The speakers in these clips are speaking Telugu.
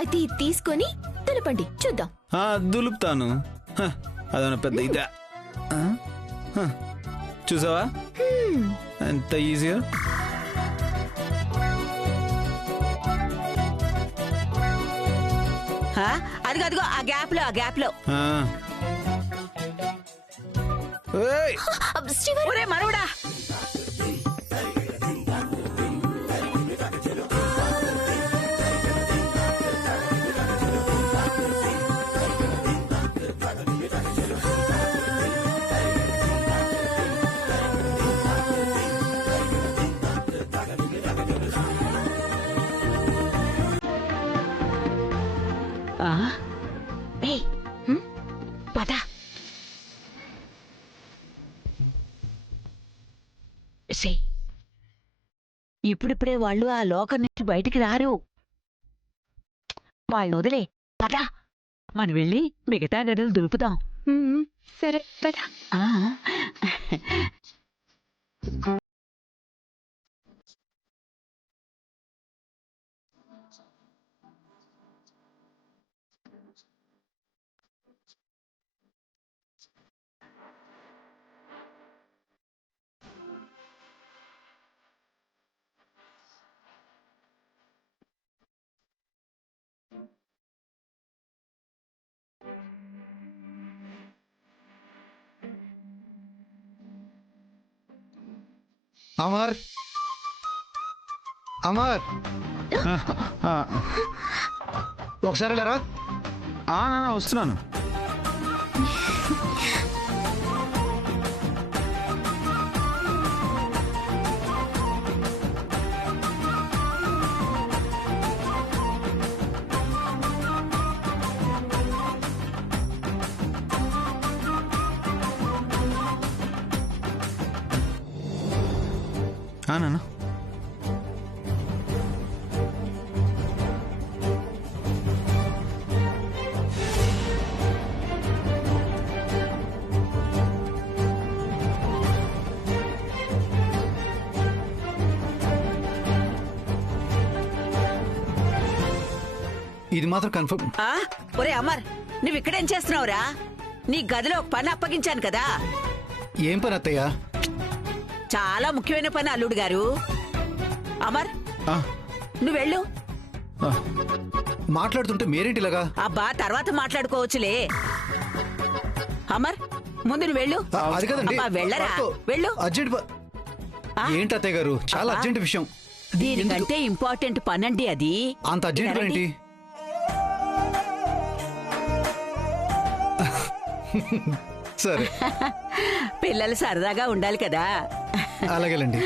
అయితే ఇది తీసుకొని దులపండి చూద్దాం. దులుపుతాను. అదన పెద్ద ఇదా. చూసావా ఎంత ఈజీగా. అదిగో అదిగో ఆ గ్యాప్ లో ఒరే మనవడా, పద. ఇప్పుడిప్పుడే వాళ్ళు ఆ లోకం నుంచి బయటికి రారు. వాళ్ళని వదిలే పద, మనం వెళ్ళి మిగతా గదులు దులుపుదాం. సరే పద. అమర్, అమర్, ఒకసారి లేరా? వస్తున్నాను. నాన్న ఇది మాత్రం కన్ఫర్మ్. ఒరే అమర్, నువ్వు ఇక్కడేం చేస్తున్నావురా? నీ గదిలో ఒక పని అప్పగించాను కదా. ఏం పని అత్తయ్య? చాలా ముఖ్యమైన పని అల్లుడు గారు. అమర్, నువ్వెళ్ళు. మాట్లాడుతుంటే మీరేంటిలాగా? అబ్బా తర్వాత మాట్లాడుకోవచ్చులే. అమర్, ముందు నువ్వు వెళ్ళు. అది కదండి, వెళ్ళరా, వెళ్ళు. అర్జెంట్. ఏంటి అత్తయ్య గారు, చాలా అర్జెంట్ విషయం. దీనికంటే ఇంపార్టెంట్ పనండి అది. అంత అర్జెంట్ ఏంటి? సరే, పిల్లలు సరదాగా ఉండాలి కదా. అలాగేలండి.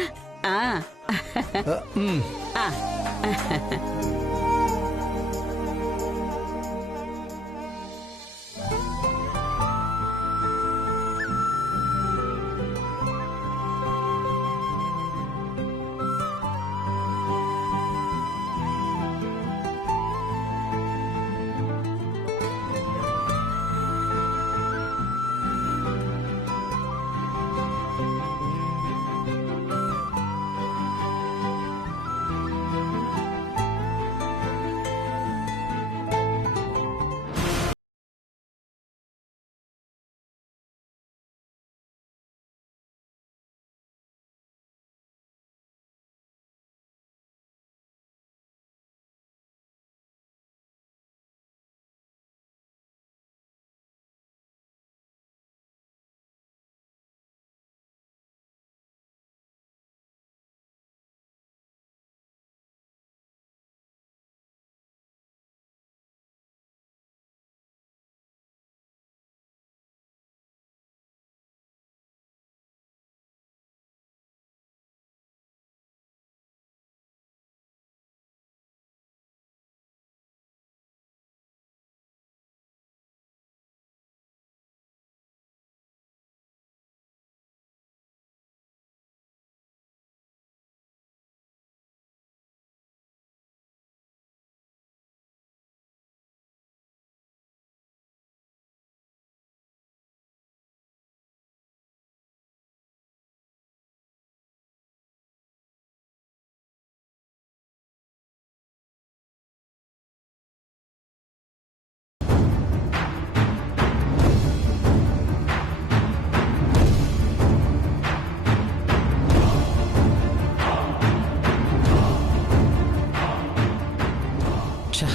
ఛా,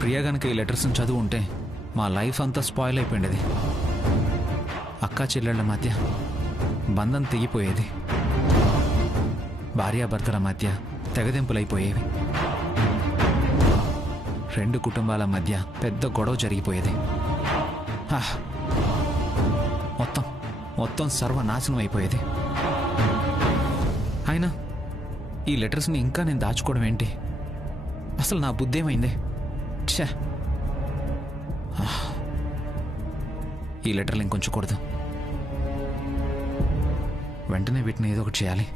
ప్రియా గనక ఈ లెటర్స్ చదువు ఉంటే మా లైఫ్ అంతా స్పాయిల్ అయిపోయింది. అక్కా చెల్లెళ్ళ మధ్య బంధం తెగిపోయేది. భార్యాభర్తల మధ్య తెగదెంపులైపోయేవి. రెండు కుటుంబాల మధ్య పెద్ద గొడవ జరిగిపోయేది. మొత్తం సర్వనాశనం అయిపోయేది. అయినా ఈ లెటర్స్ని ఇంకా నేను దాచుకోవడం ఏంటి? అసలు నా బుద్ధి ఏమైంది? ఛే, ఈ లెటర్లు ఇంకొంచకూడదు. వెంటనే వీటిని ఏదో ఒకటి చేయాలి.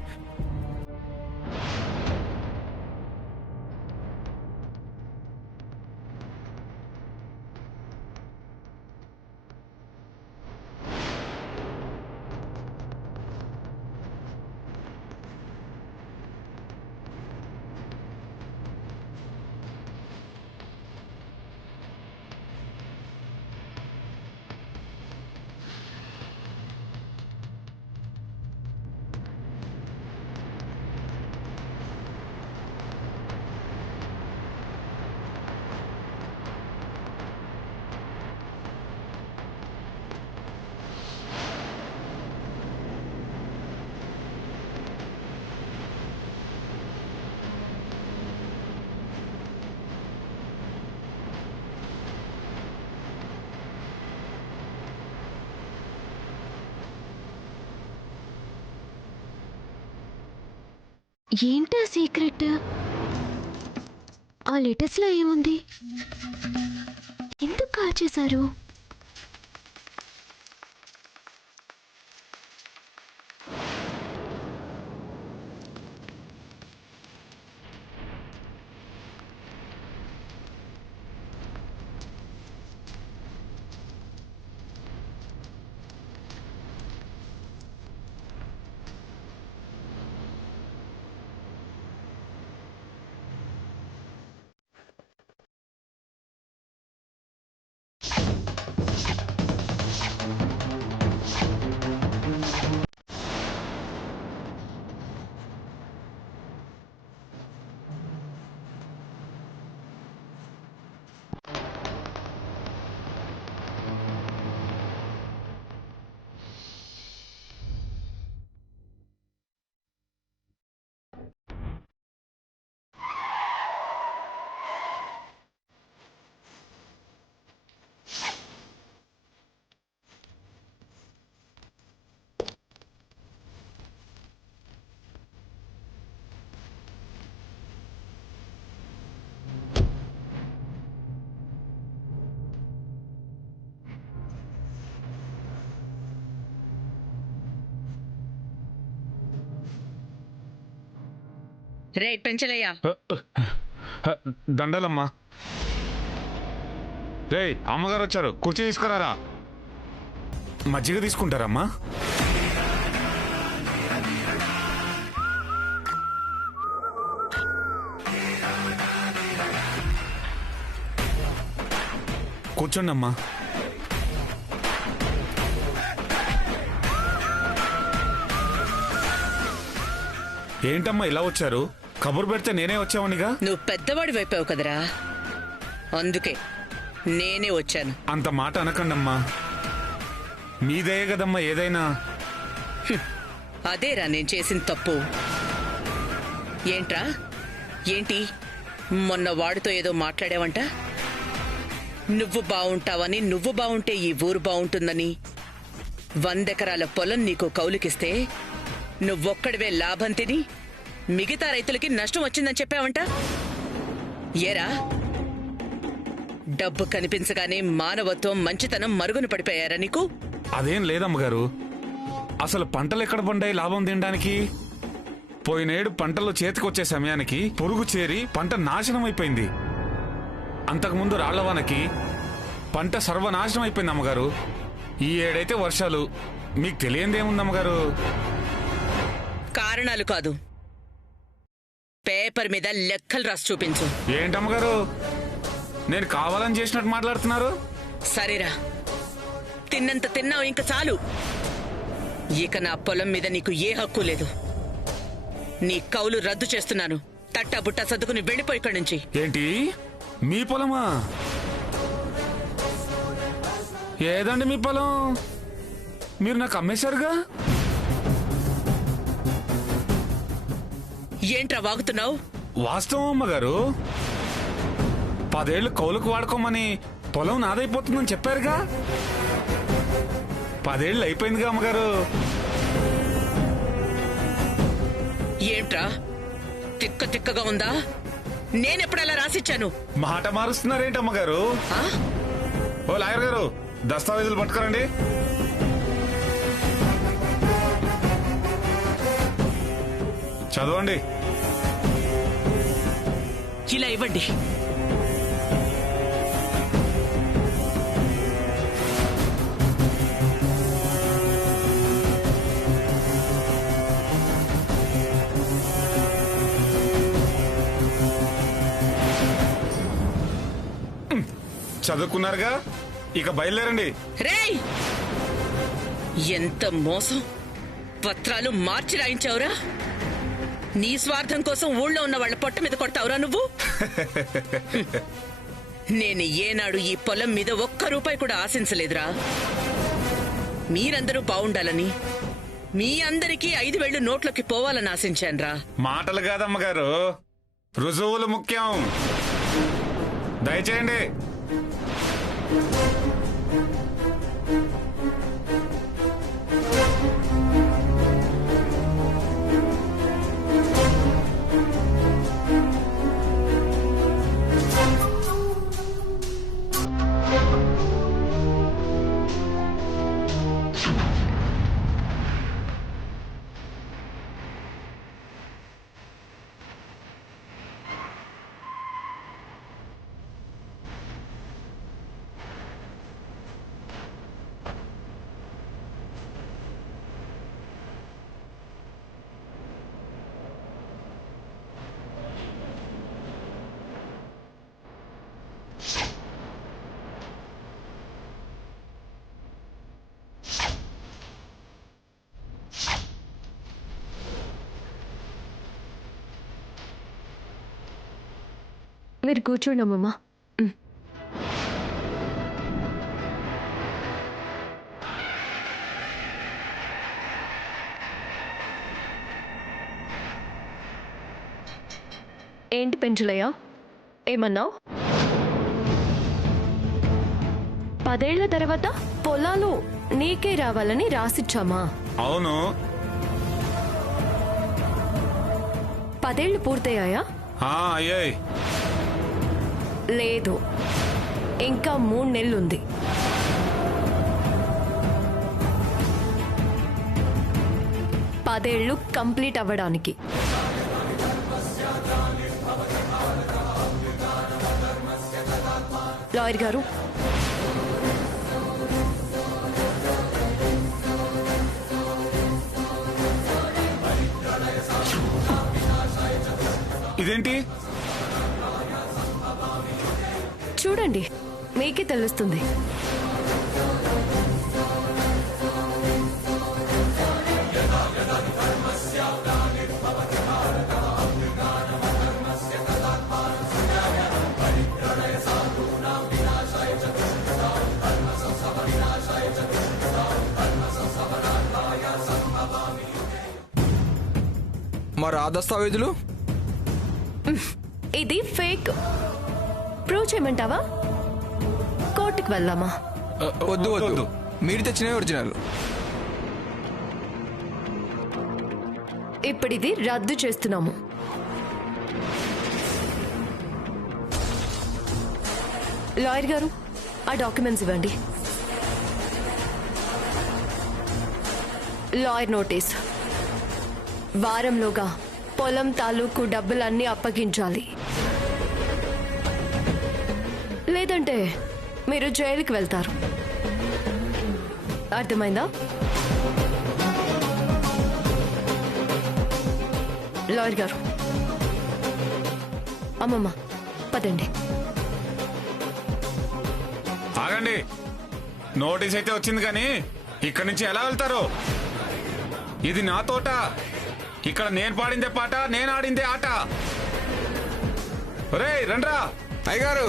ఏంటి ఆ సీక్రెట్? ఆ లెటర్స్ లో ఏముంది? ఎందుకు కాల్ చేశారు? రే పెంచలయ్యా, దండలమ్మా. రే అమ్మగారు వచ్చారు, కుర్చీ తీసుకురారా. మజ్జిగ తీసుకుంటారమ్మా? కూర్చోండి అమ్మా. ఏంటమ్మా ఇలా వచ్చారు? కబురు పెడితే నేనే వచ్చావనిగా. నువ్వు పెద్దవాడి వైపావు కదరా, అందుకే నేనే వచ్చాను. అంత మాట అనకండమ్మా, మీదే కదమ్మా ఏదైనా. అదేరా నేను చేసిన తప్పు. ఏంట్రా ఏంటి మొన్న వాడితో ఏదో మాట్లాడావంట? నువ్వు బావుంటావని, నువ్వు బావుంటే ఈ ఊరు బావుంటుందని 100 ఎకరాల పొలం నీకు కౌలుకిస్తే నువ్వొక్కడివే లాభం తిని మిగతా రైతులకి నష్టం వచ్చిందని చెప్పావంట. ఏరా, డబ్బు కనిపించగానే మానవత్వం, మంచితనం మరుగున పడిపోయారా నీకు? అదేం లేదమ్మగారు. అసలు పంటలు ఎక్కడ పండాయి లాభం తినడానికి? పోయినేడు పంటలు చేతికొచ్చే సమయానికి పురుగు చేరి పంట నాశనం అయిపోయింది. అంతకుముందు రాళ్లవానకి పంట సర్వనాశనం అయిపోయింది అమ్మగారు. ఈ ఏడైతే వర్షాలు. మీకు తెలియందేముందమ్మగారు? కారణాలు కాదు, పేపర్ మీద లెక్కలు రాసి చూపించు. ఏంటమ్మగారు, నేను కావాలని చేసినట్టు మాట్లాడుతున్నారు? సరేరా, తిన్నంత తిన్నావు, ఇంక చాలు. ఇక నా పొలం మీద నీకు ఏ హక్కు లేదు. నీ కౌలు రద్దు చేస్తున్నాను. తట్టా బుట్టా సర్దుకుని వెళ్ళిపోయి ఇక్కడి నుంచి. ఏంటి మీ పొలమా? ఏదండి మీ పొలం? మీరు నాకు అమ్మేశారుగా. ఏంట్రా వాగుతున్నావు? వాస్తవం అమ్మగారు. 10 ఏళ్ళు కౌలుకు వాడుకోమని పొలం నాదైపోతుందని చెప్పారుగా. 10 ఏళ్ళు అయిపోయిందిగా అమ్మగారు. ఏంట్రా తిక్క తిక్కగా ఉందా? నేనెప్పుడలా రాసిచ్చాను? మాట మారుస్తున్నారేంటి అమ్మగారు? ఆ? ఓ లాయర్ గారు, దస్తావేజులు పట్టుకురండి. చదవండి. ఇలా ఇవ్వండి. చదువుకున్నారుగా, ఇక బయలుదేరండి. రేయ్, ఎంత మోసం! పత్రాలు మార్చి రాయించావురా? నీ స్వార్థం కోసం ఊళ్ళో ఉన్న వాళ్ళ పొట్ట మీద కొడతావురా నువ్వు? నేను ఏనాడు ఈ పొలం మీద ఒక్క రూపాయి కూడా ఆశించలేదురా. మీరందరూ బావుండాలని, మీ అందరికీ 5 వేళ్లు నోట్లోకి పోవాలని ఆశించానురా. మాటలు కాదమ్మగారు, రుజువులు ముఖ్యం. దయచేయండి. మీరు కూర్చోండి అమ్మమ్మ. ఏంటి పెంచులయ్యా, ఏమన్నావు? 10 ఏళ్ల తర్వాత పొలాలు నీకే రావాలని రాసిచ్చామా? అవును. 10 ఏళ్లు పూర్తయ్యాయా? అయ్యాయి. లేదు, ఇంకా 3 నెలలుంది. పదేళ్లు కంప్లీట్ అవ్వడానికి. లాయర్ గారు, ఇదేంటి? చూడండి, మీకే తెలుస్తుంది. మరి ఆ దస్తావేజులు? ఇది ఫేక్. ప్రూవ్ చేయమంటావా? కోర్టుకు వెళ్దామా? వద్దు వద్దు, మీరు తెచ్చినవి ఒరిజినల్. ఇప్పుడు ఇది రద్దు చేస్తున్నాము. లాయర్ గారు, ఆ డాక్యుమెంట్స్ ఇవ్వండి. Lawyer notice. వారంలోగా పొలం తాలూకు డబ్బులన్నీ అప్పగించాలి, లేదంటే మీరు జైలుకి వెళ్తారు. అర్థమైందా? లాయర్ గారు, అమ్మమ్మ పదండి. ఆగండి. నోటీస్ అయితే వచ్చింది కానీ ఇక్కడి నుంచి ఎలా వెళ్తారు? ఇది నా తోట. ఇక్కడ నేను పాడిందే పాట, నేను ఆడిందే ఆట. రేయ్ రండ్రా, అయ్యగారు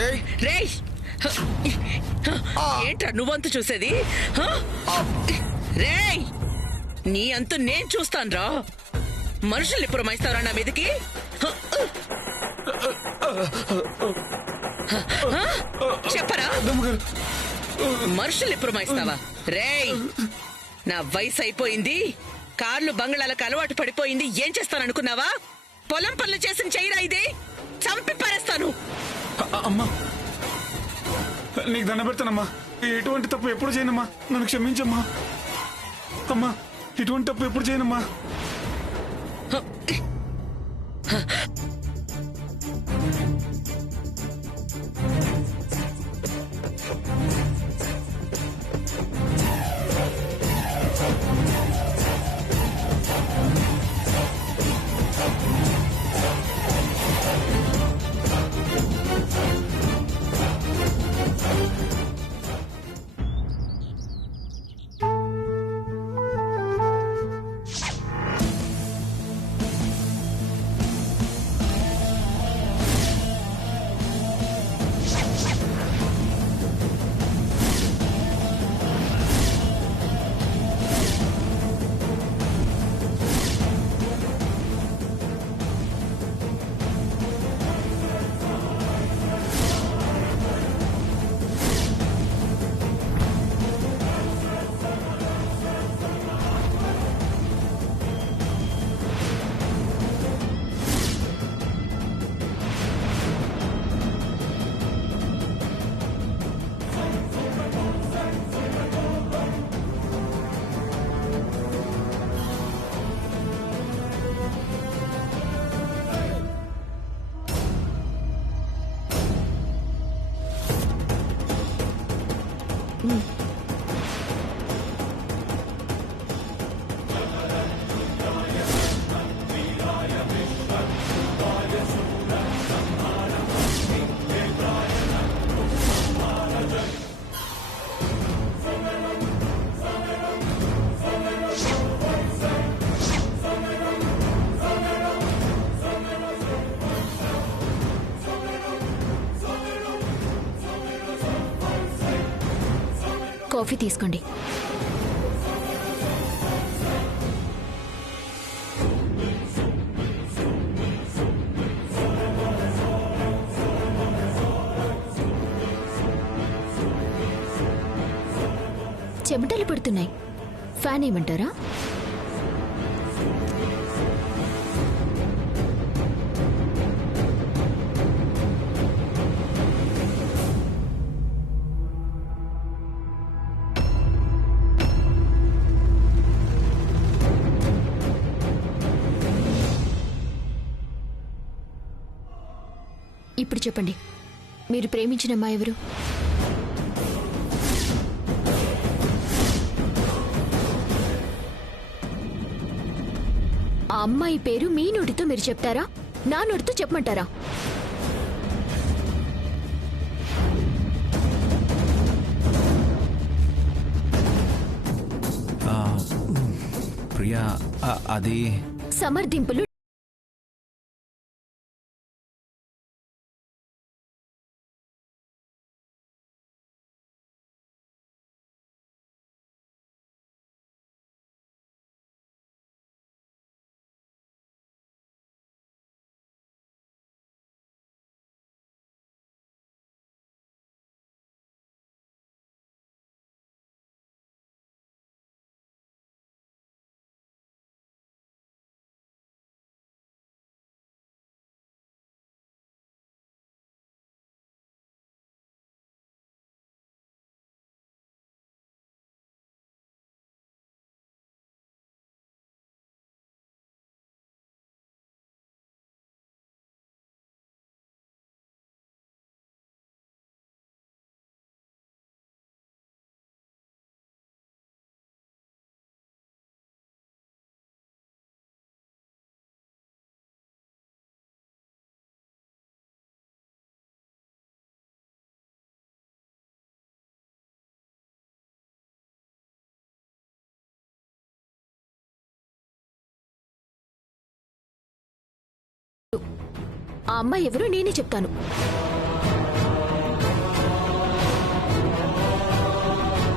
ఏయ్ రేయ్ ఏంట్రా నువ్వంతు చూసేది హ? రేయ్ నీ అంతు నేను చూస్తానురా. మనుషుల్ని పురమాయిస్తావురా నా మీదకి? హ? హ? చెప్పరా, మనుషుల్ని పురమాయిస్తావా? రేయ్ నా వయసు అయిపోయింది, కార్లు బంగ్లాలకు అలవాటు పడిపోయింది. ఏం చేస్తాననుకున్నావా? పొలం పనులు చేసిన చెయ్యరా ఇది, చంపి పారేస్తాను. అమ్మా నీకు దండ పెడతానమ్మా. ఎటువంటి తప్పు ఎప్పుడు చేయనమ్మా, నన్ను క్షమించమ్మా. అమ్మా ఇటువంటి తప్పు ఎప్పుడు చేయనమ్మా. కాఫీ తీసుకోండి. చెమటలు పడుతున్నాయి, ఫ్యాన్ ఏమంటారా? ఇప్పుడు చెప్పండి, మీరు ప్రేమించిన అమ్మాయి ఎవరు? ఆ అమ్మాయి పేరు మీ నోటితో మీరు చెప్తారా, నా నోటితో చెప్పమంటారా? ప్రియా అది సమర్థింపులు ఆ అమ్మాయి ఎవరో నేనే చెప్తాను.